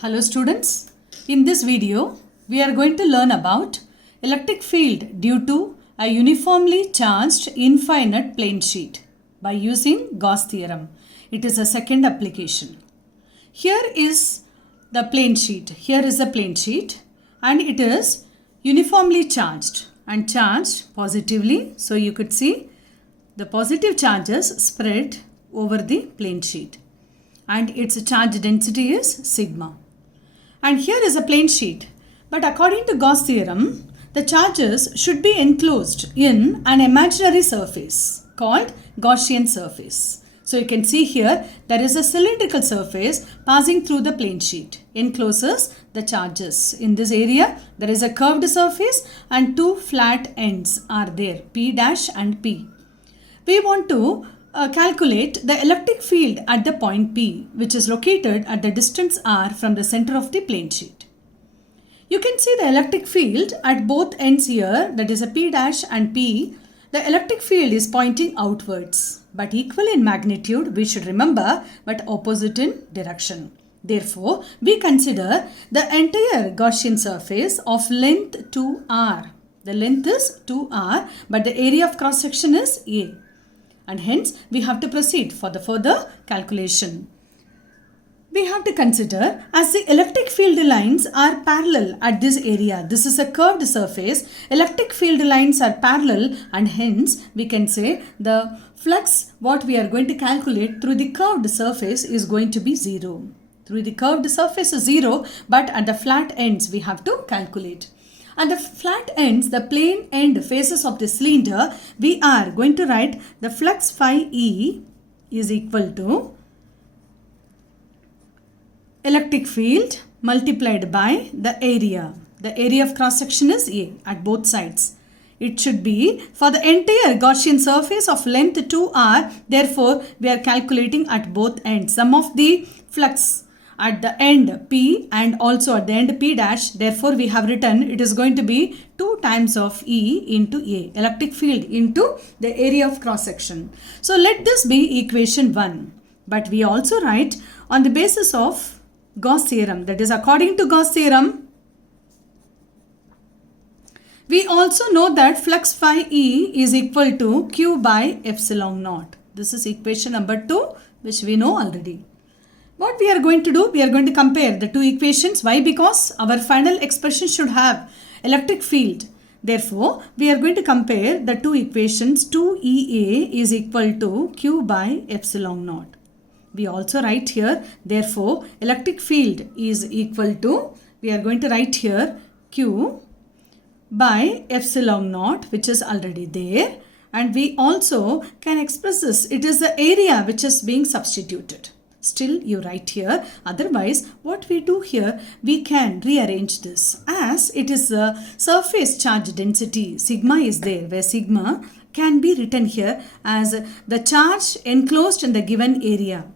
Hello students, in this video we are going to learn about electric field due to a uniformly charged infinite plane sheet by using Gauss theorem. It is a second application. Here is the plane sheet. Here is the plane sheet and it is uniformly charged and charged positively. So you could see the positive charges spread over the plane sheet and its charge density is sigma. And here is a plane sheet. But according to Gauss theorem, the charges should be enclosed in an imaginary surface called Gaussian surface. So you can see here there is a cylindrical surface passing through the plane sheet, encloses the charges. In this area there is a curved surface and two flat ends are there, P dash and P. We want to calculate the electric field at the point P, which is located at the distance r from the center of the plane sheet. You can see the electric field at both ends here, that is a P dash and P. The electric field is pointing outwards, but equal in magnitude, we should remember, but opposite in direction. Therefore, we consider the entire Gaussian surface of length 2r. The length is 2r, but the area of cross section is A. And hence, we have to proceed for the further calculation. We have to consider as the electric field lines are parallel at this area. This is a curved surface. Electric field lines are parallel and hence we can say the flux what we are going to calculate through the curved surface is going to be 0. Through the curved surface is 0, but at the flat ends we have to calculate. At the flat ends, the plane end faces of the cylinder, we are going to write the flux phi E is equal to electric field multiplied by the area. The area of cross section is A at both sides. It should be for the entire Gaussian surface of length 2r. Therefore, we are calculating at both ends. Sum of the flux at the end P and also at the end P dash. Therefore, we have written it is going to be 2 times of E into A. Electric field into the area of cross section. So, let this be equation 1. But we also write on the basis of Gauss theorem. That is according to Gauss theorem. We also know that flux phi E is equal to Q by epsilon naught. This is equation number 2 which we know already. What we are going to do? We are going to compare the two equations. Why? Because our final expression should have electric field. Therefore, we are going to compare the two equations. 2EA is equal to Q by epsilon naught. We also write here, therefore, electric field is equal to, we are going to write here Q by epsilon naught, which is already there. And we also can express this. It is the area which is being substituted. Still you write here. Otherwise, what we do here, we can rearrange this as it is the surface charge density. Sigma is there, where sigma can be written here as the charge enclosed in the given area.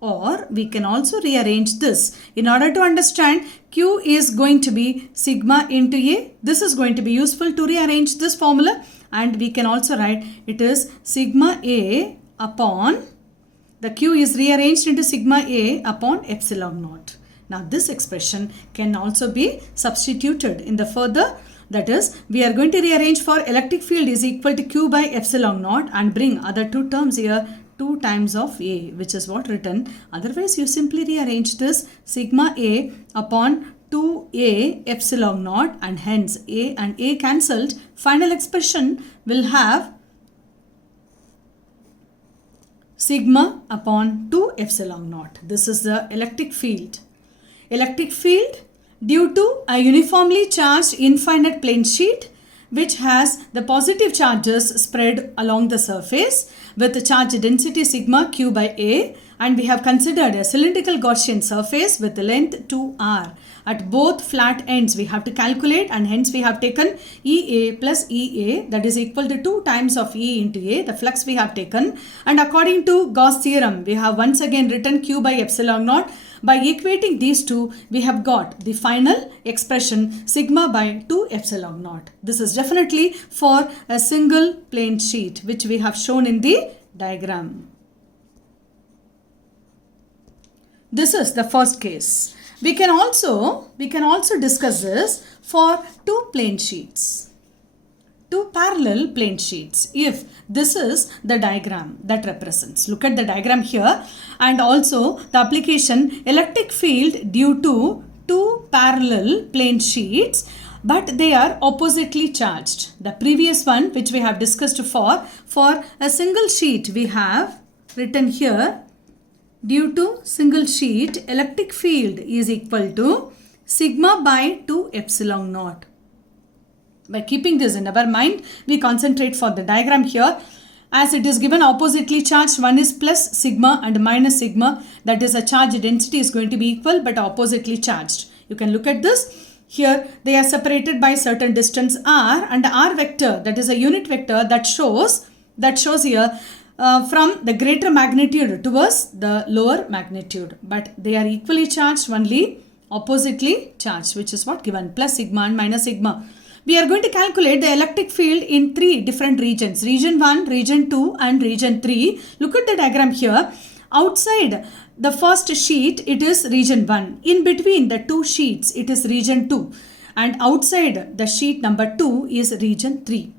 Or we can also rearrange this. In order to understand, Q is going to be sigma into A. This is going to be useful to rearrange this formula. And we can also write it is sigma A upon, the Q is rearranged into sigma A upon epsilon naught. Now this expression can also be substituted in the further. That is, we are going to rearrange for electric field is equal to Q by epsilon naught and bring other two terms here, 2 times of A, which is what written. Otherwise, you simply rearrange this sigma A upon 2A epsilon naught and hence A and A cancelled. Final expression will have sigma upon 2 epsilon naught. This is the electric field. Electric field due to a uniformly charged infinite plane sheet which has the positive charges spread along the surface with the charge density sigma Q by A, and we have considered a cylindrical Gaussian surface with the length 2r. At both flat ends we have to calculate and hence we have taken EA plus EA, that is equal to 2 times of E into A, the flux we have taken, and according to Gauss theorem we have once again written Q by epsilon naught. By equating these two, we have got the final expression sigma by 2 epsilon naught. This is definitely for a single plane sheet which we have shown in the diagram. This is the first case. we can also discuss this for two plane sheets, two parallel plane sheets. If this is the diagram that represents, look at the diagram here, and also the application electric field due to two parallel plane sheets, but they are oppositely charged. The previous one which we have discussed for a single sheet, we have written here, due to single sheet electric field is equal to sigma by 2 epsilon naught. By keeping this in our mind, we concentrate for the diagram here. As it is given oppositely charged, one is plus sigma and minus sigma, that is a charge density is going to be equal but oppositely charged. You can look at this. Here they are separated by certain distance r, and r vector, that is a unit vector that shows here from the greater magnitude towards the lower magnitude, but they are equally charged, only oppositely charged, which is what given, plus sigma and minus sigma. We are going to calculate the electric field in three different regions, region 1, region 2 and region 3. Look at the diagram here. Outside the first sheet, it is region 1. In between the two sheets, it is region 2. And outside the sheet number 2 is region 3.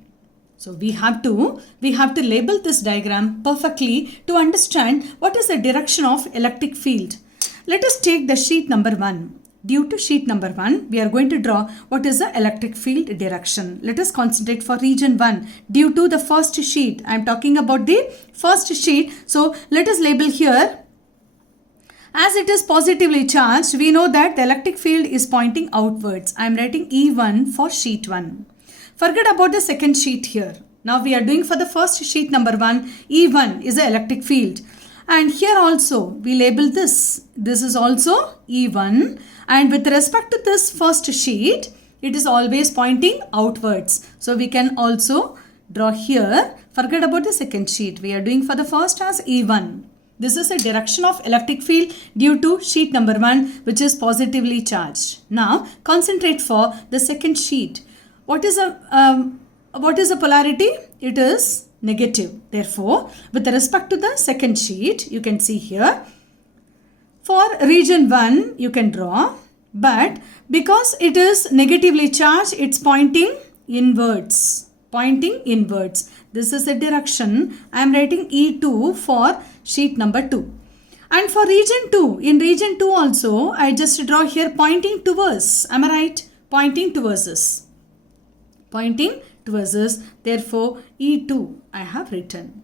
So we have to label this diagram perfectly to understand what is the direction of electric field. Let us take the sheet number 1. Due to sheet number 1, we are going to draw what is the electric field direction. Let us concentrate for region 1. Due to the first sheet, I am talking about the first sheet. So let us label here. As it is positively charged, we know that the electric field is pointing outwards. I am writing E1 for sheet 1. Forget about the second sheet here. Now we are doing for the first sheet number 1. E1 is the electric field. And here also we label this. This is also E1. And with respect to this first sheet, it is always pointing outwards. So we can also draw here. Forget about the second sheet. We are doing for the first as E1. This is a direction of electric field due to sheet number 1, which is positively charged. Now concentrate for the second sheet. What is the polarity? It is negative. Therefore, with respect to the second sheet, you can see here. For region 1, you can draw, but because it is negatively charged, it's pointing inwards. This is the direction. I am writing E2 for sheet number 2. And for region 2, in region 2 also, I just draw here pointing towards. Am I right? Pointing towards us. Therefore, E2 I have written.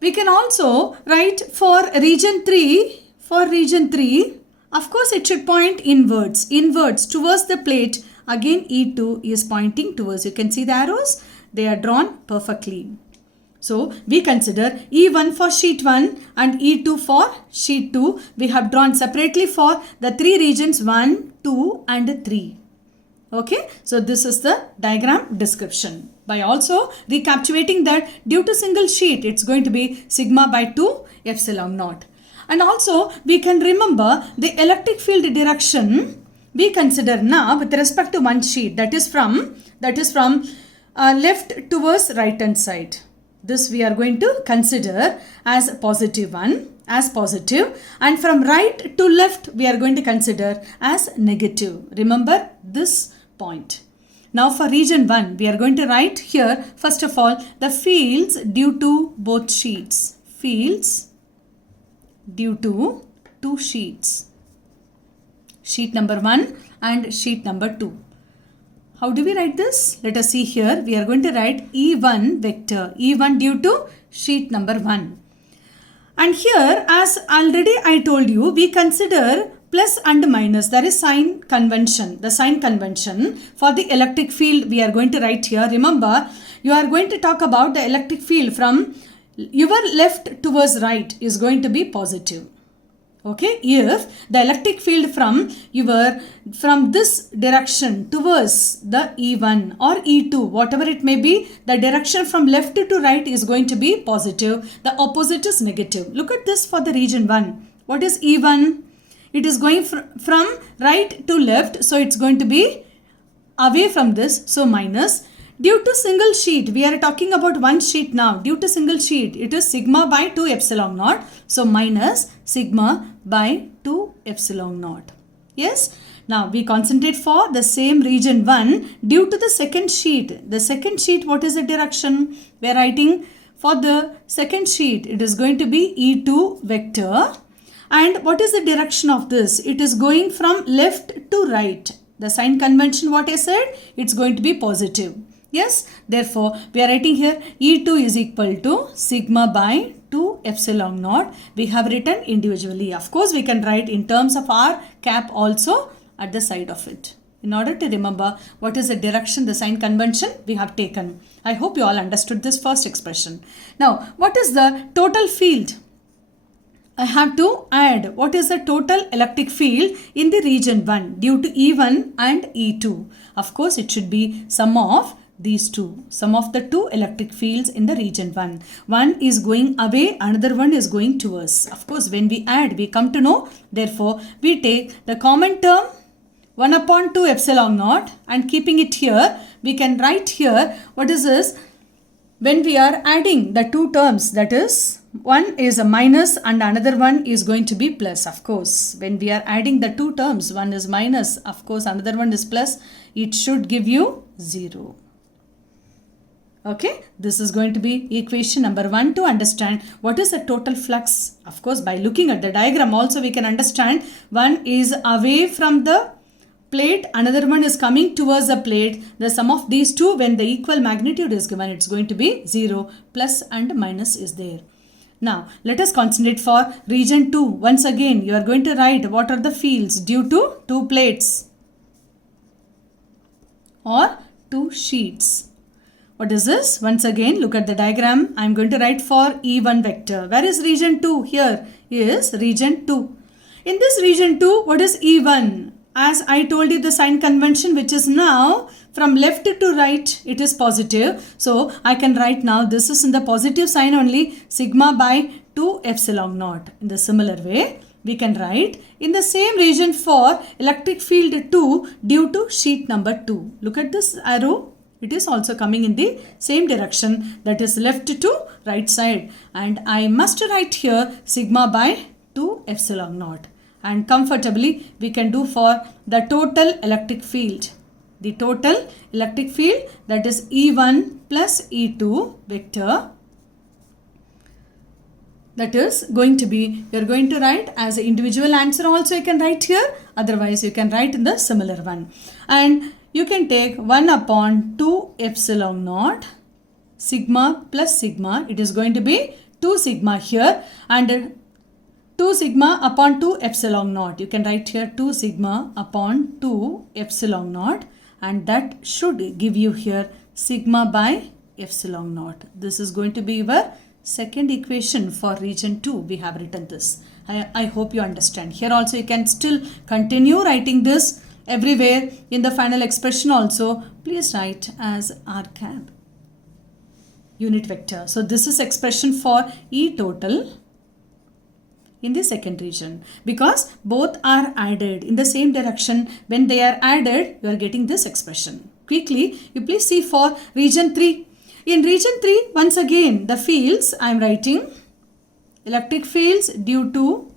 We can also write for region 3. For region 3, of course it should point inwards towards the plate. Again E2 is pointing towards. You can see the arrows. They are drawn perfectly. So we consider E1 for sheet 1 and E2 for sheet 2. We have drawn separately for the three regions 1, 2 and 3. Okay, so this is the diagram description. By also recapitulating that due to single sheet, it's going to be sigma by 2 epsilon naught. And also we can remember the electric field direction we consider now with respect to one sheet, that is from left towards right hand side. This we are going to consider as positive one, as positive, and from right to left we are going to consider as negative. Remember this point. Now for region 1, we are going to write here first of all the fields due to both sheets. Fields due to two sheets. Sheet number 1 and sheet number 2. How do we write this? Let us see here. We are going to write E1 vector. E1 due to sheet number 1. And here, as already I told you, we consider plus and minus. There is sign convention. The sign convention for the electric field we are going to write here. Remember, you are going to talk about the electric field from your left towards right is going to be positive. Okay, if the electric field from this direction towards the E1 or E2, whatever it may be, the direction from left to right is going to be positive. The opposite is negative. Look at this for the region 1. What is E1? It is going from right to left, so it's going to be away from this, so minus. Due to single sheet, we are talking about one sheet now. Due to single sheet, it is sigma by 2 epsilon naught. So minus sigma by 2 epsilon naught. Yes. Now we concentrate for the same region 1 due to the second sheet. The second sheet, what is the direction? We are writing for the second sheet. It is going to be E2 vector. And what is the direction of this? It is going from left to right. The sign convention, what I said, it's going to be positive. Yes, therefore, we are writing here E2 is equal to sigma by 2 epsilon naught. We have written individually. Of course, we can write in terms of r cap also at the side of it. In order to remember what is the direction, the sign convention we have taken. I hope you all understood this first expression. Now, what is the total field? I have to add what is the total electric field in the region 1 due to E1 and E2. Of course, it should be sum of these two. Sum of the two electric fields in the region 1. One is going away, another one is going towards. Of course, when we add, we come to know. Therefore, we take the common term 1 upon 2 epsilon naught and keeping it here, we can write here what is this? When we are adding the two terms, that is, one is a minus and another one is going to be plus. Of course, when we are adding the two terms, one is minus, of course, another one is plus, it should give you 0. Okay, this is going to be equation number 1 to understand what is the total flux. Of course, by looking at the diagram also we can understand one is away from the plate, another one is coming towards the plate. The sum of these two, when the equal magnitude is given, it's going to be 0. Plus and minus is there. Now, let us concentrate for region 2. Once again, you are going to write what are the fields due to two plates or two sheets. What is this? Once again, look at the diagram. I am going to write for E1 vector. Where is region 2? Here is region 2. In this region 2, what is E1? As I told you, the sign convention, which is now from left to right, it is positive. So I can write now this is in the positive sign only, sigma by 2 epsilon naught. In the similar way, we can write in the same region for electric field 2 due to sheet number 2. Look at this arrow. It is also coming in the same direction, that is left to right side. And I must write here sigma by 2 epsilon naught. And comfortably we can do for the total electric field. The total electric field, that is E1 plus E2 vector, that is going to be, you are going to write as an individual answer also you can write here, otherwise you can write in the similar one. And you can take 1 upon 2 epsilon naught sigma plus sigma, it is going to be 2 sigma here, and 2 sigma upon 2 epsilon naught. You can write here 2 sigma upon 2 epsilon naught, and that should give you here sigma by epsilon naught. This is going to be your second equation for region 2. We have written this. I hope you understand. Here also you can still continue writing this everywhere. In the final expression also, please write as r cap unit vector. So this is expression for E total in the second region, because both are added in the same direction. When they are added, you are getting this expression. Quickly, you please see for region 3. In region 3, once again, the fields I am writing electric fields due to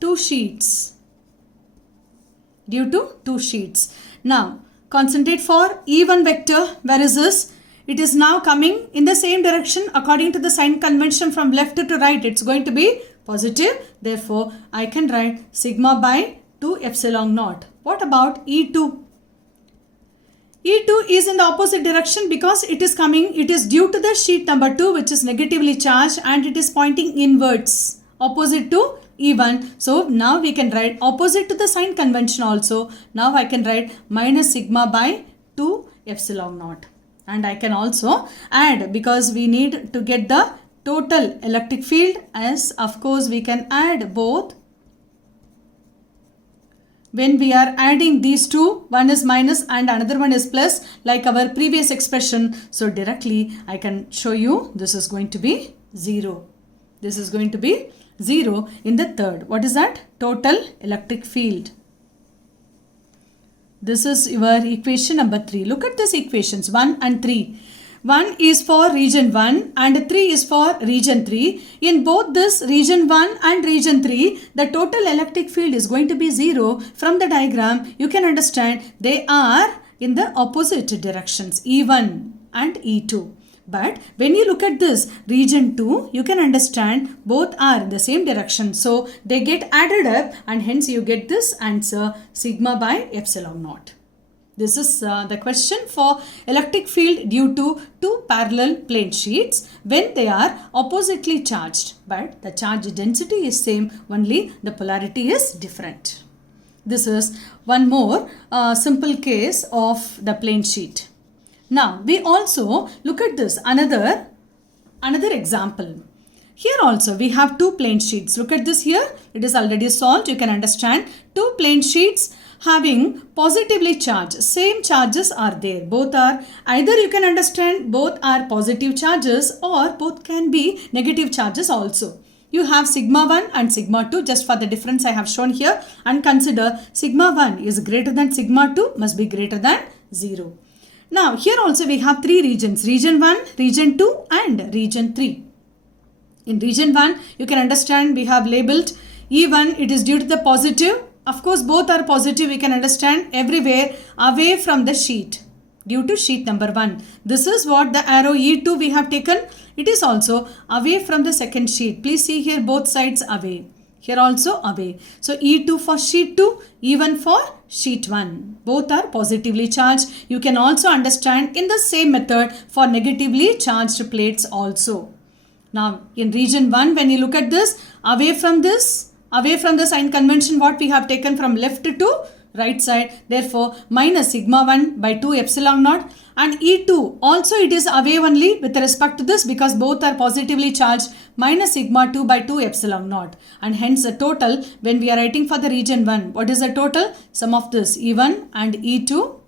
two sheets. Due to two sheets. Now, concentrate for E1 vector. Where is this? It is now coming in the same direction according to the sign convention from left to right. It's going to be positive. Therefore, I can write sigma by 2 epsilon naught. What about E2? E2 is in the opposite direction because it is coming, it is due to the sheet number 2, which is negatively charged, and it is pointing inwards, opposite to E1. So now we can write opposite to the sign convention also. Now I can write minus sigma by 2 epsilon naught. And I can also add, because we need to get the total electric field, as of course we can add both. When we are adding these two, one is minus and another one is plus, like our previous expression. So directly I can show you this is going to be 0. This is going to be 0 in the third. What is that? Total electric field. This is your equation number 3. Look at these equations 1 and 3. 1 is for region 1 and 3 is for region 3. In both this region 1 and region 3, the total electric field is going to be 0. From the diagram, you can understand they are in the opposite directions, E1 and E2. But when you look at this region 2, you can understand both are in the same direction. So they get added up and hence you get this answer sigma by epsilon naught. This is the question for electric field due to two parallel plane sheets when they are oppositely charged. But the charge density is same, only the polarity is different. This is one more simple case of the plane sheet. Now we also look at this another example. Here also we have two plane sheets. Look at this here. It is already solved. You can understand two plane sheets having positively charged. Same charges are there. Both are either you can understand both are positive charges or both can be negative charges also. You have sigma 1 and sigma 2 just for the difference I have shown here, and consider sigma 1 is greater than sigma 2 must be greater than 0. Now here also we have three regions, region 1, region 2 and region 3. In region 1 you can understand we have labeled E1, it is due to the positive. Of course both are positive, we can understand everywhere away from the sheet due to sheet number 1. This is what the arrow E2 we have taken. It is also away from the second sheet. Please see here both sides away. Here also away. So E2 for sheet 2, E1 for sheet 1. Both are positively charged. You can also understand in the same method for negatively charged plates also. Now in region 1 when you look at this, away from the sign convention what we have taken from left to right side. Therefore minus sigma 1 by 2 epsilon naught, and E2 also it is away only with respect to this because both are positively charged, minus sigma 2 by 2 epsilon naught, and hence the total when we are writing for the region 1, what is the total? Sum of this E1 and E2.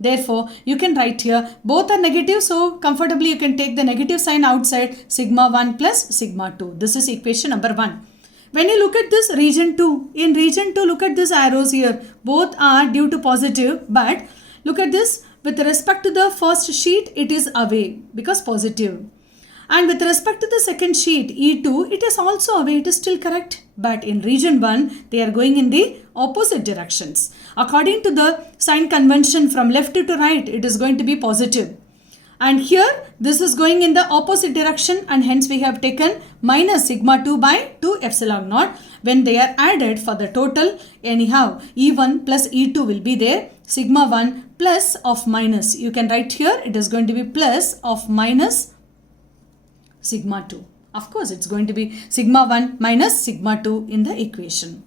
Therefore you can write here both are negative, so comfortably you can take the negative sign outside, sigma 1 plus sigma 2. This is equation number 1. When you look at this region 2, in region 2 look at these arrows here. Both are due to positive, but look at this with respect to the first sheet it is away because positive. And with respect to the second sheet E2 it is also away, it is still correct. But in region 1 they are going in the opposite directions. According to the sign convention from left to right it is going to be positive. And here this is going in the opposite direction and hence we have taken minus sigma 2 by 2 epsilon naught. When they are added for the total, anyhow E1 plus E2 will be there. Sigma 1 plus of minus. You can write here it is going to be plus of minus sigma 2. Of course it's going to be sigma 1 minus sigma 2 in the equation.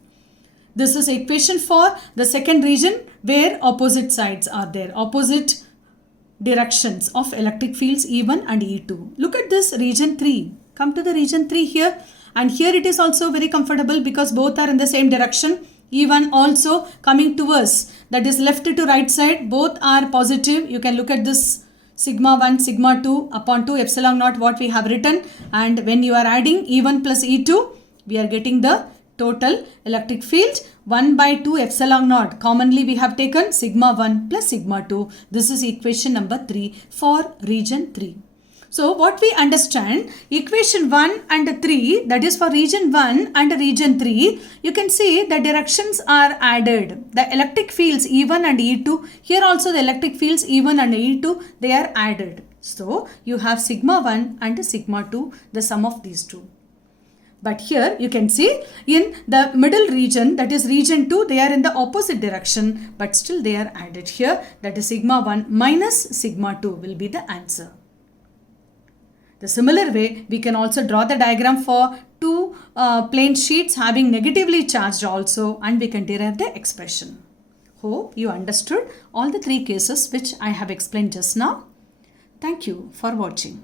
This is equation for the second region where opposite sides are there. Opposite directions of electric fields E1 and E2. Look at this region 3. Come to the region 3 here, and here it is also very comfortable because both are in the same direction. E1 also coming towards, that is left to right side, both are positive. You can look at this sigma 1 sigma 2 upon 2 epsilon naught what we have written, and when you are adding E1 plus E2 we are getting the total electric field 1 by 2 epsilon naught. Commonly we have taken sigma 1 plus sigma 2. This is equation number 3 for region 3. So what we understand, equation 1 and 3, that is for region 1 and region 3, you can see the directions are added. The electric fields E1 and E2, here also the electric fields E1 and E2, they are added. So you have sigma 1 and sigma 2, the sum of these two. But here you can see in the middle region, that is region 2, they are in the opposite direction, but still they are added here. That is sigma 1 minus sigma 2 will be the answer. The similar way, we can also draw the diagram for two plane sheets having negatively charged also, and we can derive the expression. Hope you understood all the three cases which I have explained just now. Thank you for watching.